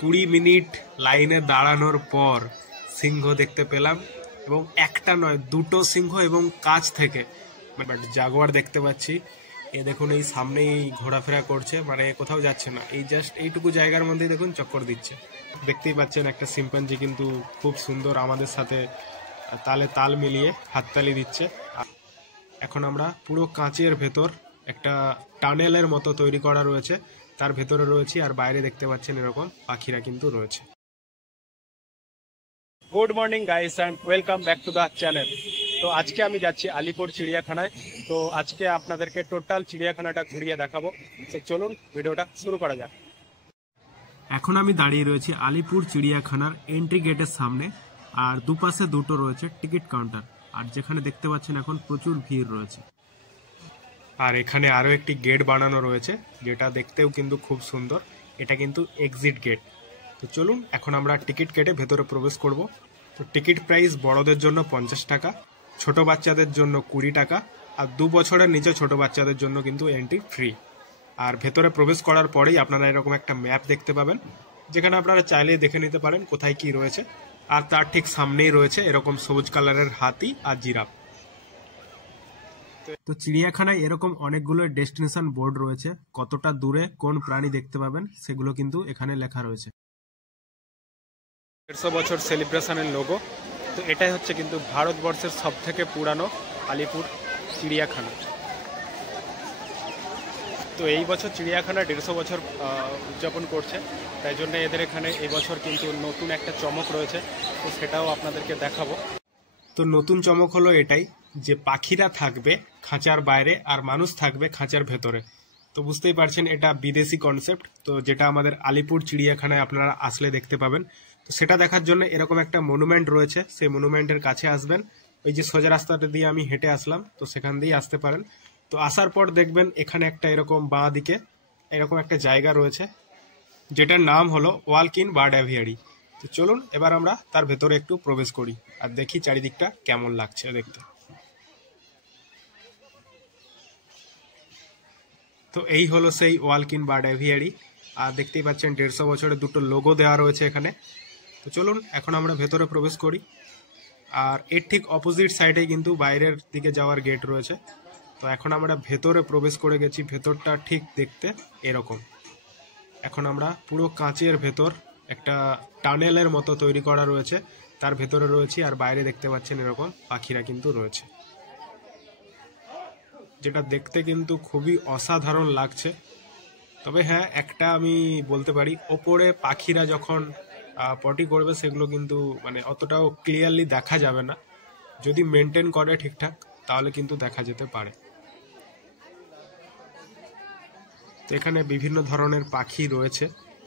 20 minute লাইনে দাঁড়ানোর পর সিংহ দেখতে পেলাম, এবং একটা নয় দুটো সিংহ, এবং কাছ থেকে জাগুয়ার দেখতে পাচ্ছি। এ দেখুন এই সামনেই ঘোরাফেরা করছে, মানে কোথাও যাচ্ছে না, এই জাস্ট এইটুকু জায়গার মধ্যেই দেখুন চক্কর দিচ্ছে। দেখতেই পাচ্ছেন একটা শিম্পাঞ্জি কিন্তু খুব সুন্দর আমাদের সাথে তালে তাল মিলিয়ে হাততালি দিচ্ছে। এখন আমরা পুরো কাঁচের ভেতর একটা টানেলের মতো তৈরি করা রয়েছে, তার ভেতরে রয়েছি, আর বাইরে দেখতে পাচ্ছেন এরকম পাখিরা কিন্তু রয়েছে। Good morning guys and welcome back to the channel. তো আজকে আমি যাচ্ছি আলিপুর চিড়িয়াখানায়। তো আজকে আপনাদেরকে টোটাল চিড়িয়াখানাটা ঘুরিয়ে দেখাবো। তো চলুন ভিডিওটা শুরু করা যাক। এখন আমি দাঁড়িয়ে রয়েছি আলিপুর চিড়িয়াখানার এন্ট্রি গেটের সামনে, আর দুপাশে দুটো রয়েছে টিকিট কাউন্টার, আর যেখানে দেখতে পাচ্ছেন এখন প্রচুর ভিড় রয়েছে। আর এখানে আরো একটি গেট বানানো রয়েছে, যেটা দেখতেও কিন্তু খুব সুন্দর। এটা কিন্তু এক্সিট গেট। তো চলুন এখন আমরা টিকিট কেটে ভেতরে প্রবেশ করব। তো টিকিট প্রাইস বড়দের জন্য 50 টাকা, ছোট বাচ্চাদের জন্য 20 টাকা, আর 2 বছরের নিচে ছোট বাচ্চাদের জন্য কিন্তু এন্ট্রি ফ্রি। আর ভেতরে প্রবেশ করার পরেই আপনারা এরকম একটা ম্যাপ দেখতে পাবেন, যেখানে আপনারা চাইলে দেখে নিতে পারেন কোথায় কি রয়েছে। আর তার ঠিক সামনেই রয়েছে এরকম সবুজ কালারের হাতি আর জিরাফ। তো চিড়িয়াখানায় এরকম অনেকগুলো ডেস্টিনেশন বোর্ড রয়েছে, কতটা দূরে কোন প্রাণী দেখতে পাবেন সেগুলো কিন্তু এখানে লেখা রয়েছে। 150 বছর সেলিব্রেশনের লোগো। তো এটাই হচ্ছে কিন্তু ভারতবর্ষের সব থেকে পুরানো আলিপুর চিড়িয়াখানা। তো এই বছর চিড়িয়াখানা 150 বছর উদযাপন করছে, তাই জন্য এদের এখানে এই বছর কিন্তু নতুন একটা চমক রয়েছে, তো সেটাও আপনাদেরকে দেখাবো। তো নতুন চমক হলো এটাই যে পাখিরা থাকবে খাঁচার বাইরে আর মানুষ থাকবে খাঁচার ভেতরে। তো বুঝতেই পারছেন এটা বিদেশি কনসেপ্ট, তো যেটা আমাদের আলিপুর চিড়িয়াখানায় আপনারা আসলে দেখতে পাবেন। তো সেটা দেখার জন্য এরকম একটা মনুমেন্ট রয়েছে, সেই মনুমেন্টের কাছে আসবেন। ওই যে সোজা রাস্তাটা দিয়ে আমি হেঁটে আসলাম, তো সেখান দিয়েই আসতে পারেন। তো আসার পর দেখবেন এখানে একটা এরকম বাঁ দিকে এরকম একটা জায়গা রয়েছে, যেটার নাম হলো ওয়ালক-ইন বার্ড অ্যাভিয়ারি। তো চলুন এবার আমরা তার ভেতরে একটু প্রবেশ করি আর দেখি চারিদিকটা কেমন লাগছে দেখতে। তো এই হলো সেই ওয়ালক-ইন বার্ড অ্যাভিয়ারি, আর দেখতেই পাচ্ছেন 150 বছরের দুটো লোগো দেওয়া রয়েছে এখানে। তো চলুন এখন আমরা ভেতরে প্রবেশ করি। আর এর ঠিক অপোজিট সাইডে কিন্তু বাইরের দিকে যাওয়ার গেট রয়েছে। তো এখন আমরা ভেতরে প্রবেশ করে গেছি, ভেতরটা ঠিক দেখতে এরকম। এখন আমরা পুরো কাঁচের ভেতর একটা টানেলের মতো তৈরি করা রয়েছে, তার ভেতরে রয়েছি, আর বাইরে দেখতে পাচ্ছেন এরকম পাখিরা কিন্তু রয়েছে, যেটা দেখতে কিন্তু খুবই অসাধারণ লাগছে। তবে হ্যাঁ, একটা আমি বলতে পারি, ওপরে পাখিরা যখন পটি করবে সেগুলো কিন্তু মানে অতটাও ক্লিয়ারলি দেখা যাবে না, যদি মেনটেন করে ঠিকঠাক তাহলে কিন্তু দেখা যেতে পারে। তো এখানে বিভিন্ন ধরনের পাখি রয়েছে,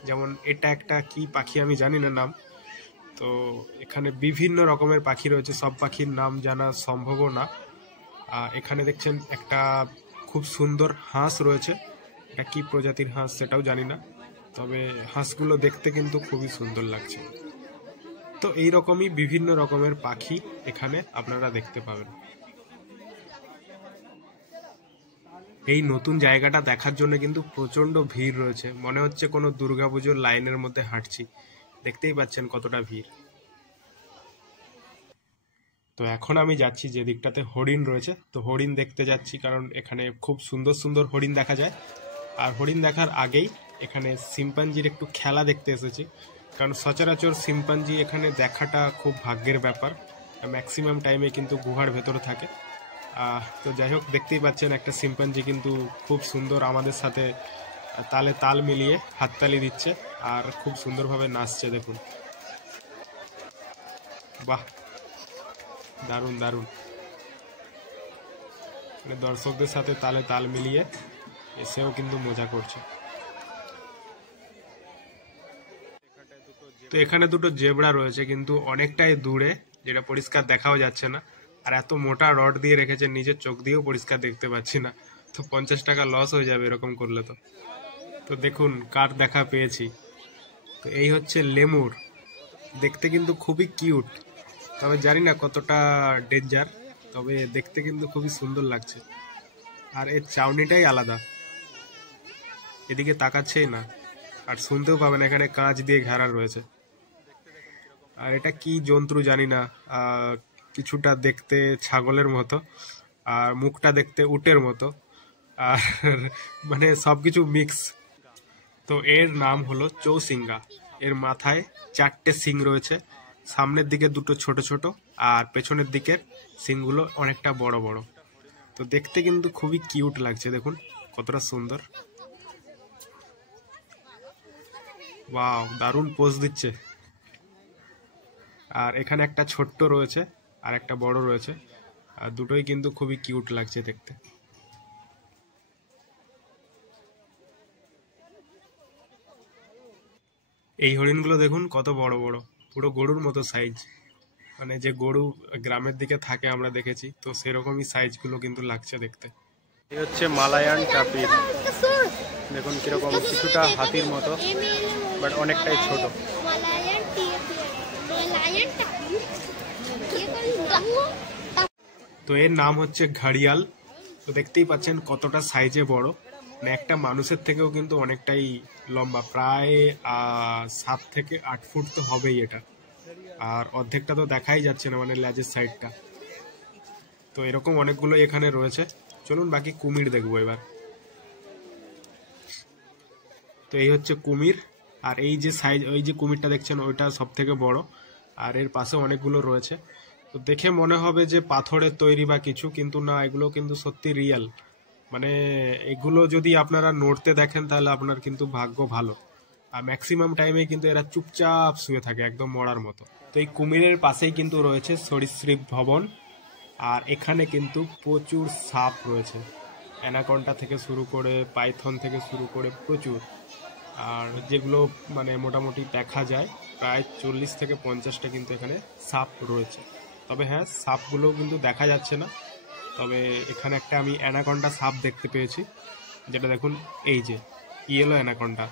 যেমন এটা একটা কি পাখি আমি জানি না নাম। তো এখানে বিভিন্ন রকমের পাখি রয়েছে, সব পাখির নাম জানা সম্ভবও না। এখানে দেখছেন একটা খুব সুন্দর হাঁস রয়েছে, এটা কি প্রজাতির হাঁস সেটাও জানি না, তবে হাঁসগুলো দেখতে কিন্তু খুবই সুন্দর লাগছে। তো এই রকমই বিভিন্ন রকমের পাখি এখানে আপনারা দেখতে পাবেন। এই নতুন জায়গাটা দেখার জন্য কিন্তু প্রচন্ড ভিড় রয়েছে, মনে হচ্ছে কোনো দুর্গাপুজোর লাইনের মধ্যে হাঁটছি। দেখতেই পাচ্ছেন কতটা ভিড়। তো এখন আমি যাচ্ছি যে দিকটাতে হরিণ রয়েছে, তো হরিণ দেখতে যাচ্ছি, কারণ এখানে খুব সুন্দর সুন্দর হরিণ দেখা যায়। আর হরিণ দেখার আগেই এখানে শিম্পাঞ্জির একটু খেলা দেখতে এসেছি, কারণ সচরাচর শিম্পাঞ্জি এখানে দেখাটা খুব ভাগ্যের ব্যাপার, ম্যাক্সিমাম টাইমে কিন্তু গুহার ভেতরে থাকে। তো যাই হোক, দেখতেই পাচ্ছেন একটা শিম্পাঞ্জি কিন্তু খুব সুন্দর আমাদের সাথে তালে তাল মিলিয়ে হাততালি দিচ্ছে, আর খুব সুন্দরভাবে নাচছে দেখুন। বাহ, দারুণ দারুণ। মানে দর্শকদের সাথে তালে তাল মিলিয়ে এসেও কিন্তু মজা করছে। তো এখানে দুটো জেব্রা রয়েছে, কিন্তু অনেকটাই দূরে, যেটা পরিষ্কার দেখাও যাচ্ছে না। আর এত মোটা রড দিয়ে রেখেছে, নিজের চোখ দিয়েও পরিষ্কার দেখতে পাচ্ছি না। তো 50 টাকা লস হয়ে যাবে এরকম করলে। তো দেখুন কার দেখা পেয়েছি। তো এই হচ্ছে লেমুর, দেখতে কিন্তু খুবই কিউট, তবে জানি না কতটা ডেঞ্জার, তবে দেখতে কিন্তু খুবই সুন্দর লাগছে। আর এর চাউনিটাই আলাদা, এদিকে তাকাচ্ছেই না। আর শুনতেও পাবেন এখানে কাঁচ দিয়ে ঘেরা রয়েছে। আর এটা কি জন্তু জানি না, কিছুটা দেখতে ছাগলের মতো আর মুখটা দেখতে উটের মতো, আর মানে সবকিছু মিক্স। তো এর নাম হলো চৌসিঙ্গা। এর মাথায় 4টে শিং রয়েছে, সামনের দিকে 2টো ছোট ছোট আর পেছনের দিকের শিংগুলো অনেকটা বড় বড়। তো দেখতে কিন্তু খুবই কিউট লাগছে, দেখুন কতটা সুন্দর। ওয়াও, দারুণ পোজ দিচ্ছে। আর এখানে একটা ছোট্ট রয়েছে আর একটা বড় রয়েছে, আর দুটোই কিন্তু খুবই কিউট লাগছে দেখতে। এই হরিণগুলো দেখুন কত বড় বড়, পুরো গরুর মতো সাইজ। মানে যে গরু গ্রামের দিকে থাকে আমরা দেখেছি, তো সেরকমই সাইজগুলো কিন্তু লাগছে দেখতে। এই হচ্ছে মালায়ান টাপির, দেখুন কিরকম, কিছুটা হাতির মতো বাট অনেকটাই ছোট। তো এর নাম হচ্ছে ঘড়িয়াল। তো দেখতেই পাচ্ছেন কতটা সাইজে বড়, মানে একটা মানুষের থেকেও কিন্তু অনেকটাই লম্বা, প্রায় 7 থেকে 8 ফুট তো হবেই এটা। আর অর্ধেকটা তো দেখাই যাচ্ছে না, মানে লেজের সাইডটা। তো এরকম অনেকগুলো এখানে রয়েছে। চলুন বাকি কুমির দেখবো এবার। তো এই হচ্ছে কুমির, আর এই যে সাইজ, ওই যে কুমিরটা দেখছেন ওইটা সব থেকে বড়, আর এর পাশে অনেকগুলো রয়েছে। তো দেখে মনে হবে যে পাথরের তৈরি বা কিছু, কিন্তু না, এগুলো কিন্তু সত্যি রিয়েল। মানে এগুলো যদি আপনারা নড়তে দেখেন তাহলে আপনার কিন্তু ভাগ্য ভালো। আর ম্যাক্সিমাম টাইমে কিন্তু এরা চুপচাপ শুয়ে থাকে একদম মরার মতো। তো এই কুমিরের পাশেই কিন্তু রয়েছে সরীসৃপ ভবন, আর এখানে কিন্তু প্রচুর সাপ রয়েছে, অ্যানাকন্ডা থেকে শুরু করে পাইথন থেকে শুরু করে প্রচুর। আর যেগুলো মানে মোটামুটি দেখা যায় প্রায় 40 থেকে 50টা কিন্তু এখানে সাপ রয়েছে। তবে হ্যাঁ, সাপগুলো কিন্তু দেখা যাচ্ছে না। তবে এখানে একটা আমি অ্যানাকন্ডা সাপ দেখতে পেয়েছি, যেটা দেখুন এই যে ইয়েলো অ্যানাকন্ডা।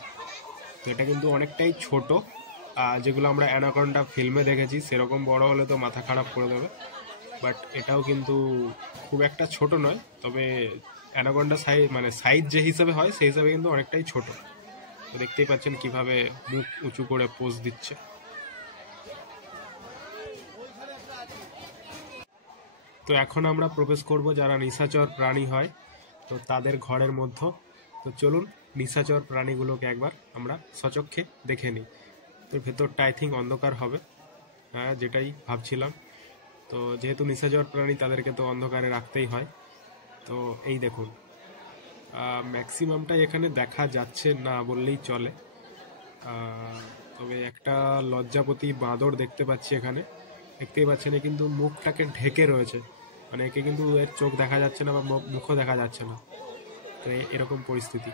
তো এটা কিন্তু অনেকটাই ছোট, যেগুলো আমরা অ্যানাকন্ডা ফিল্মে দেখেছি সেরকম বড় হলে তো মাথা খারাপ করে দেবে। বাট এটাও কিন্তু খুব একটা ছোট নয়, তবে অ্যানাকন্ডা সাইজ, মানে সাইজ যে হিসাবে হয় সেই হিসাবে কিন্তু অনেকটাই ছোট। তো দেখতেই পাচ্ছেন কিভাবে মুখ উঁচু করে পোজ দিচ্ছে। তো এখন আমরা প্রবেশ করব যারা নিশাচর প্রাণী হয় তো তাদের ঘরের মধ্যে। তো চলুন নিশাচর প্রাণীগুলোকে একবার আমরা সচক্ষে দেখে নিই। তো ভেতরটা আই থিঙ্ক অন্ধকার হবে, হ্যাঁ যেটাই ভাবছিলাম। তো যেহেতু নিশাচর প্রাণী তাদেরকে তো অন্ধকারে রাখতেই হয়। তো এই দেখুন, ম্যাক্সিমামটাই এখানে দেখা যাচ্ছে না বললেই চলে। তবে একটা লজ্জাপতি বাঁদর দেখতে পাচ্ছি এখানে, দেখতেই পাচ্ছেন কিন্তু মুখটাকে ঢেকে রয়েছে, মানে একে কিন্তু এর চোখ দেখা যাচ্ছে না বা মুখও দেখা যাচ্ছে না। তো এরকম পরিস্থিতি।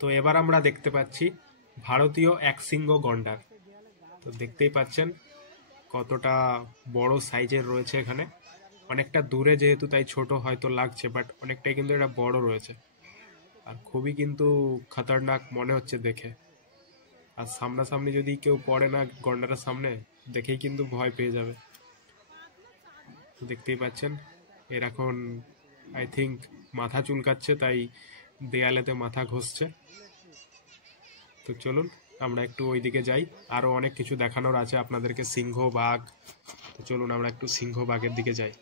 তো এবার আমরা দেখতে পাচ্ছি ভারতীয় একশৃঙ্গ গন্ডার। তো দেখতেই পাচ্ছেন কতটা বড় সাইজের রয়েছে এখানে, অনেকটা দূরে যেহেতু তাই ছোট হয়তো লাগছে, বাট অনেকটাই কিন্তু এটা বড় রয়েছে আর খুবই কিন্তু খতরনাক মনে হচ্ছে দেখে। আর সামনাসামনি যদি কেউ পড়ে না গন্ডারের সামনে, দেখেই কিন্তু ভয় পেয়ে যাবে। তো দেখতেই পাচ্ছেন এর এখন আই থিঙ্ক মাথা চুলকাচ্ছে, তাই দেয়ালেতে মাথা ঘষছে। তো চলুন আমরা একটু ওইদিকে যাই, আরো অনেক কিছু দেখানোর আছে আপনাদেরকে, সিংহ বাঘ। তো চলুন আমরা একটু সিংহ বাঘের দিকে যাই।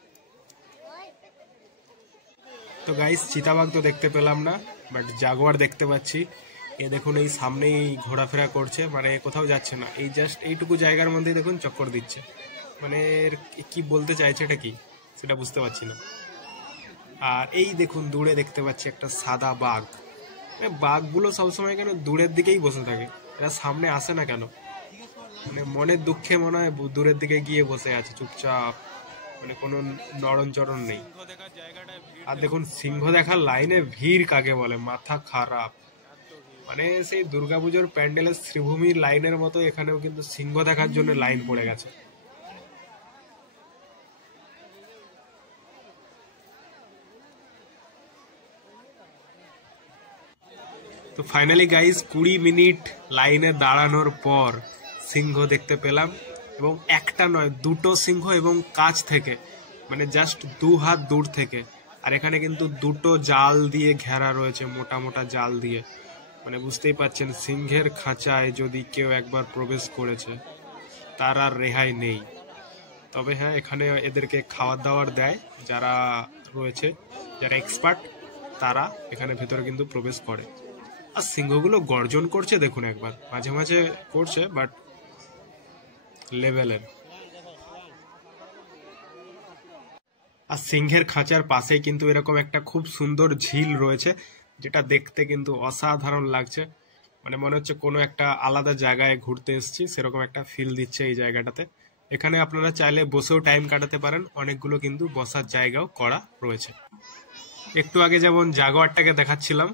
তো গাইস, চিতাবাঘ তো দেখতে পেলাম না, বাট জাগুয়ার দেখতে পাচ্ছি। এ দেখুন এই সামনেই ঘোরাফেরা করছে, মানে কোথাও যাচ্ছে না, এই জাস্ট এইটুকু জায়গার মধ্যেই দেখুন চক্কর দিচ্ছে। মানে কি বলতে চাইছে এটা কি সেটা বুঝতে পারছি না। আর এই দেখুন দূরে দেখতে পাচ্ছি একটা সাদা বাঘ। বাঘগুলো সবসময় কেন দূরের দিকেই বসে থাকে, এরা সামনে আসে না কেন? মানে মনের দুঃখে মনে হয় দূরের দিকে গিয়ে বসে আছে চুপচাপ, মানে কোনো নড়নচড়ন নেই। আর দেখুন সিংহ দেখার লাইনে ভিড় কাকে বলে, মাথা খারাপ। মানে সেই দুর্গাপুজোর প্যান্ডেলের শ্রীভূমির লাইনের মতো এখানেও কিন্তু সিংহ দেখার জন্য লাইন পড়ে গেছে। তো ফাইনালি গাইস 20 মিনিট লাইনে দাঁড়ানোর পর সিংহ দেখতে পেলাম, এবং একটা নয় 2টো সিংহ, এবং কাছ থেকে, মানে জাস্ট 2 হাত দূর থেকে। আর এখানে কিন্তু দুটো জাল দিয়ে ঘেরা রয়েছে, মোটা মোটা জাল দিয়ে। মানে বুঝতেই পাচ্ছেন সিংহের খাঁচায় যদি কেউ একবার প্রবেশ করেছে তার আর রেহাই নেই। তবে হ্যাঁ, এখানে এদেরকে খাবার দাবার দেয়, যারা রয়েছে, যারা এক্সপার্ট, তারা এখানে ভেতরে কিন্তু প্রবেশ করে। আর সিংহগুলো গর্জন করছে দেখুন, একবার মাঝে মাঝে করছে, বাট লেভেলের। আর সিংহের খাঁচার পাশেই কিন্তু এরকম একটা খুব সুন্দর ঝিল রয়েছে, যেটা দেখতে কিন্তু অসাধারণ লাগছে। মানে মনে হচ্ছে কোনো একটা আলাদা জায়গায় ঘুরতে এসেছি, সেরকম একটা ফিল দিচ্ছে এই জায়গাটাতে। এখানে আপনারা চাইলে বসেও টাইম কাটাতে পারেন, অনেকগুলো কিন্তু বসার জায়গাও করা রয়েছে। একটু আগে যেমন জাগুয়ারটাকে দেখাচ্ছিলাম,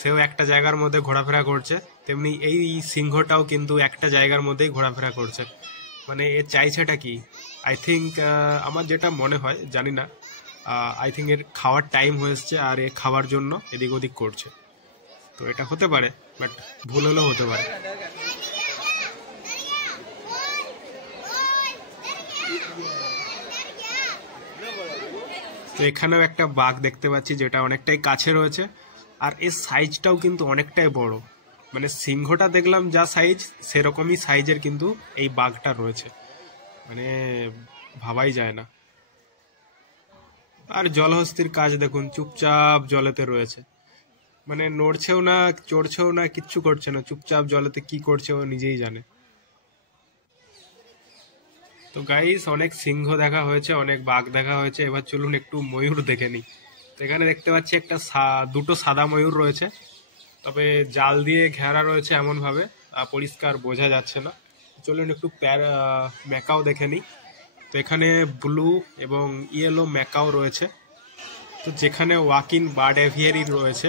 সেও একটা জায়গার মধ্যে ঘোরাফেরা করছে, তেমনি এই সিংহটাও কিন্তু একটা জায়গার মধ্যেই ঘোরাফেরা করছে। মানে এ চাইছেটা কি? আই থিঙ্ক, আমার যেটা মনে হয়, জানি না, আই থিঙ্ক এর খাওয়ার টাইম হয়েছে আর এ খাওয়ার জন্য এদিক ওদিক করছে। তো এটা হতে পারে, বাট ভুল হলেও হতে পারে। তো এখানেও একটা বাঘ দেখতে পাচ্ছি, যেটা অনেকটাই কাছে রয়েছে, আর এর সাইজটাও কিন্তু অনেকটাই বড়। মানে সিংহটা দেখলাম যা সাইজ, সেরকমই সাইজের কিন্তু এই বাঘটা রয়েছে। মানে ভাবাই যায় না। আর জলহস্তির কাজ দেখুন, চুপচাপ জলেতে রয়েছে। মানে নড়ছেও না, চড়ছেও না, কিচ্ছু করছে না, চুপচাপ জলেতে কি করছে ও নিজেই জানে। তো গাইস, অনেক সিংহ দেখা হয়েছে, অনেক বাঘ দেখা হয়েছে, এবার চলুন একটু ময়ূর দেখে নিই। তো এখানে দেখতে পাচ্ছি একটা দুটো সাদা ময়ূর রয়েছে, তবে জাল দিয়ে ঘেরা রয়েছে এমন ভাবে পরিষ্কার বোঝা যাচ্ছে না। চলুন একটু ম্যাকাও দেখে নিই। তো এখানে ব্লু এবং ইয়েলো ম্যাকাও রয়েছে। তো যেখানে ওয়াকিং বার্ড এভিয়ারি রয়েছে,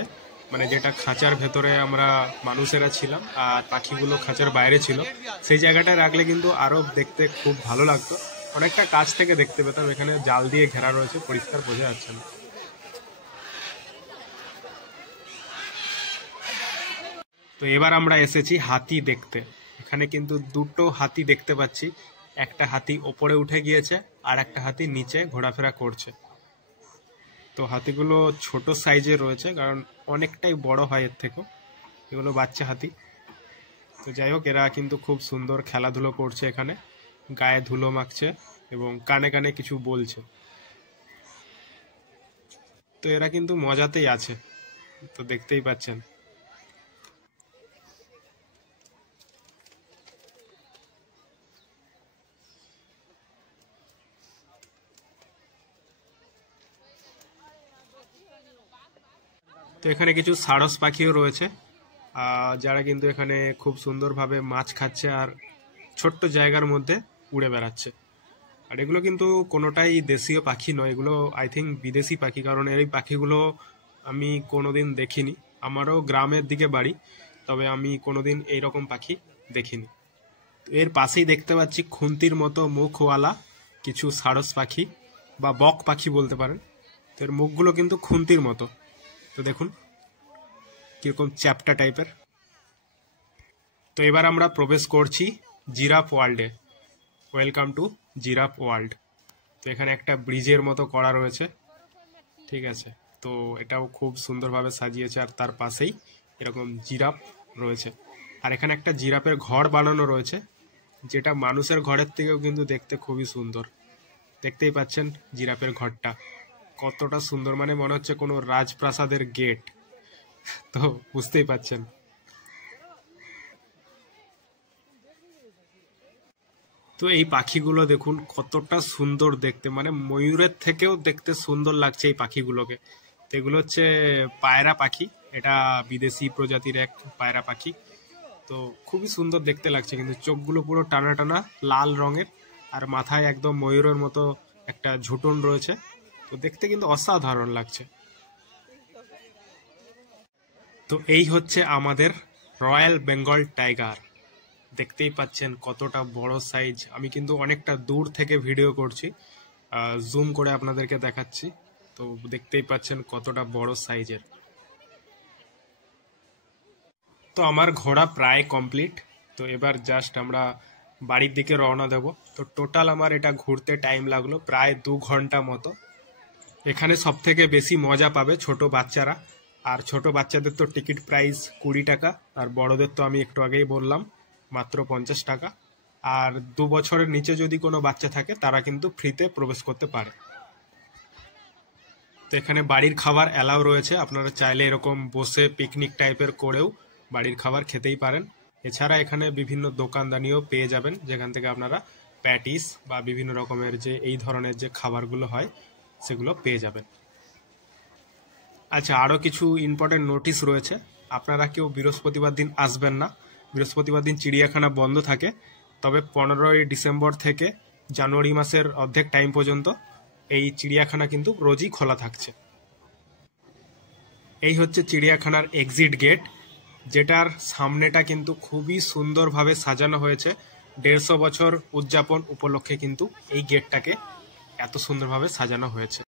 মানে যেটা খাঁচার ভেতরে আমরা মানুষেরা ছিলাম আর পাখিগুলো খাঁচার বাইরে ছিল, সেই জায়গাটায় রাখলে কিন্তু আরো দেখতে খুব ভালো লাগতো, অনেকটা কাছ থেকে দেখতে পেতাম। এখানে জাল দিয়ে ঘেরা রয়েছে, পরিষ্কার বোঝা যাচ্ছে না। তো এবার আমরা এসেছি হাতি দেখতে। এখানে কিন্তু দুটো হাতি দেখতে পাচ্ছি, একটা হাতি ওপরে উঠে গিয়েছে আর একটা হাতি নিচে ঘোরাফেরা করছে। তো হাতিগুলো ছোট সাইজের রয়েছে, কারণ অনেকটাই বড় হয় এর থেকেও, এগুলো বাচ্চা হাতি। তো যাই হোক, এরা কিন্তু খুব সুন্দর খেলাধুলো করছে, এখানে গায়ে ধুলো মাখছে এবং কানে কানে কিছু বলছে। তো এরা কিন্তু মজাতেই আছে, তো দেখতেই পাচ্ছেন। তো এখানে কিছু সারস পাখিও রয়েছে, যারা কিন্তু এখানে খুব সুন্দরভাবে মাছ খাচ্ছে আর ছোট্ট জায়গার মধ্যে উড়ে বেড়াচ্ছে। আর এগুলো কিন্তু কোনোটাই দেশীয় পাখি নয়, এগুলো আই থিঙ্ক বিদেশি পাখি, কারণ এই পাখিগুলো আমি কোনোদিন দেখিনি। আমারও গ্রামের দিকে বাড়ি, তবে আমি কোনোদিন এইরকম পাখি দেখিনি। এর পাশেই দেখতে পাচ্ছি খুন্তির মতো মুখওয়ালা কিছু সারস পাখি বা বক পাখি বলতে পারেন। তো এর মুখগুলো কিন্তু খুন্তির মতো, তো দেখুন কিরকম চ্যাপ্টা টাইপের। তো এবার আমরা প্রবেশ করছি জিরাফ ওয়ার্ল্ডে। Welcome to giraffe world. তো এখানে একটা ব্রিজের মতো করা রয়েছে, ঠিক আছে। তো এটাও খুব সুন্দরভাবে সাজিয়েছে, আর তার পাশেই এরকম জিরাফ রয়েছে। আর এখানে একটা জিরাফের ঘর বানানো রয়েছে, যেটা মানুষের ঘরের থেকেও কিন্তু দেখতে খুবই সুন্দর। দেখতেই পাচ্ছেন জিরাফের ঘরটা কতটা সুন্দর, মানে মনে হচ্ছে কোনো রাজপ্রাসাদের গেট। তো বুঝতেই পাচ্ছেন। তো এই পাখিগুলো দেখুন কতটা সুন্দর দেখতে, মানে ময়ূরের থেকেও দেখতে সুন্দর লাগছে এই পাখিগুলোকে। তো এগুলো হচ্ছে পায়রা পাখি, এটা বিদেশি প্রজাতির এক পায়রা পাখি। তো খুবই সুন্দর দেখতে লাগছে, কিন্তু চোখগুলো পুরো টানা টানা লাল রঙের, আর মাথায় একদম ময়ূরের মতো একটা ঝুটন রয়েছে। তো দেখতে কিন্তু অসাধারণ লাগছে। তো এই হচ্ছে আমাদের রয়্যাল বেঙ্গল টাইগার। দেখতেই পাচ্ছেন কতটা বড় সাইজ। আমি কিন্তু অনেকটা দূর থেকে ভিডিও করছি, জুম করে আপনাদেরকে দেখাচ্ছি। তো দেখতেই পাচ্ছেন কতটা বড় সাইজের। তো আমার ঘোরা প্রায় কমপ্লিট। তো এবার জাস্ট আমরা বাড়ির দিকে রওনা দেব। তো টোটাল আমার এটা ঘুরতে টাইম লাগলো প্রায় 2 ঘন্টা মতো। এখানে সব থেকে বেশি মজা পাবে ছোট বাচ্চারা, আর ছোট বাচ্চাদের তো টিকিট প্রাইস 20 টাকা, আর বড়দের তো আমি একটু আগেই বললাম মাত্র 50 টাকা। আর 2 বছরের নিচে যদি কোনো বাচ্চা থাকে তারা কিন্তু ফ্রিতে প্রবেশ করতে পারে। তো এখানে বাড়ির খাবার অ্যালাউ রয়েছে, আপনারা চাইলে এরকম বসে পিকনিক টাইপের করেও বাড়ির খাবার খেতেই পারেন। এছাড়া এখানে বিভিন্ন দোকানদানিও পেয়ে যাবেন, যেখান থেকে আপনারা প্যাটিস বা বিভিন্ন রকমের যে এই ধরনের যে খাবারগুলো হয় সেগুলো পেয়ে যাবেন। আচ্ছা, আরও কিছু ইম্পর্টেন্ট নোটিশ রয়েছে। আপনারা কেউ বৃহস্পতিবার দিন আসবেন না, বৃহস্পতিবার দিন চিড়িয়াখানা বন্ধ থাকে। তবে 15ই ডিসেম্বর থেকে জানুয়ারি মাসের অর্ধেক টাইম পর্যন্ত এই চিড়িয়াখানা কিন্তু রোজই খোলা থাকছে। এই হচ্ছে চিড়িয়াখানার এক্সিট গেট, যেটার সামনেটা কিন্তু খুবই সুন্দরভাবে সাজানো হয়েছে। 150 বছর উদযাপন উপলক্ষে কিন্তু এই গেটটাকে এত সুন্দরভাবে সাজানো হয়েছে।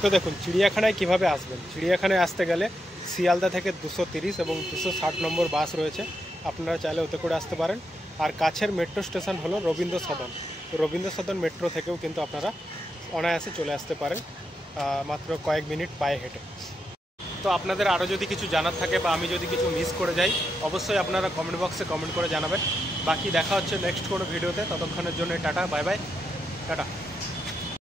তো দেখুন চিড়িয়াখানায় কিভাবে আসবেন। চিড়িয়াখানায় আসতে গেলে শিয়ালদা থেকে 230 এবং 260 নম্বর বাস রয়েছে, আপনারা চাইলে ওতে করে আসতে পারেন। আর কাছের মেট্রো স্টেশন হলো রবীন্দ্র সদন। তো রবীন্দ্র সদন মেট্রো থেকেও কিন্তু আপনারা অনায়াসে চলে আসতে পারেন, মাত্র কয়েক মিনিট পায়ে হেঁটে। তো আপনাদের আরও যদি কিছু জানার থাকে বা আমি যদি কিছু মিস করে যাই, অবশ্যই আপনারা কমেন্ট বক্সে কমেন্ট করে জানাবেন। বাকি দেখা হচ্ছে নেক্সট কোনো ভিডিওতে, ততক্ষণের জন্য টাটা, বাই বাই, টাটা।